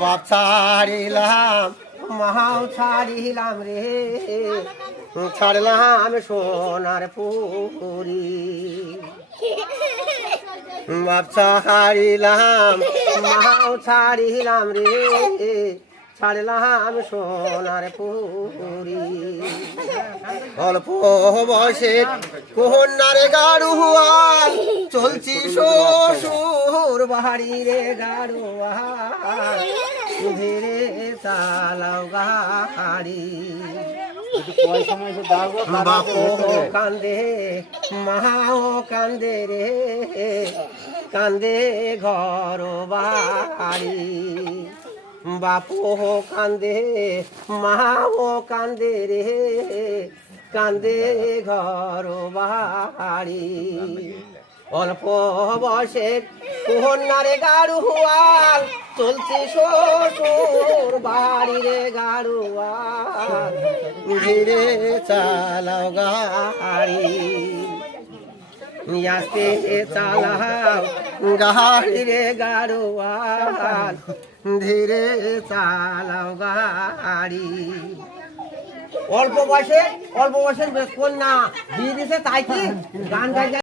বাপ ছাড়িলাম মাও ছাড়িলাম রে ছাড়লাম সোনার পুরি বাপ ছাড়িলাম মাও ছাড়িলাম রে ছাড়লাম সোনার পুরি অল্প বয়সে কন্যার গাড়ুয়াল চলছি শ্বশুর বাড়ি রে গাড়ুয়াল ধীরে চালাও গাড়ি বাপো কান্দে মাও কান্দে রে কান্দে ঘর বাড়ি বাপো কান্দে মাও কান্দে রে কান্দে ঘর বাড়ি অল্প বয়সের কন্যারে গাড়ুয়াল চলছে শ্বশুর বাড়ি রে গাড়ুয়াল ধীরে চালাও গাড়ি আস্তে চালাও গাড়ি রে গাড়ুয়াল ধীরে চালাও গাড়ি অল্প বয়সের কন্যা দিয়ে দিছে তাই কি গান গাই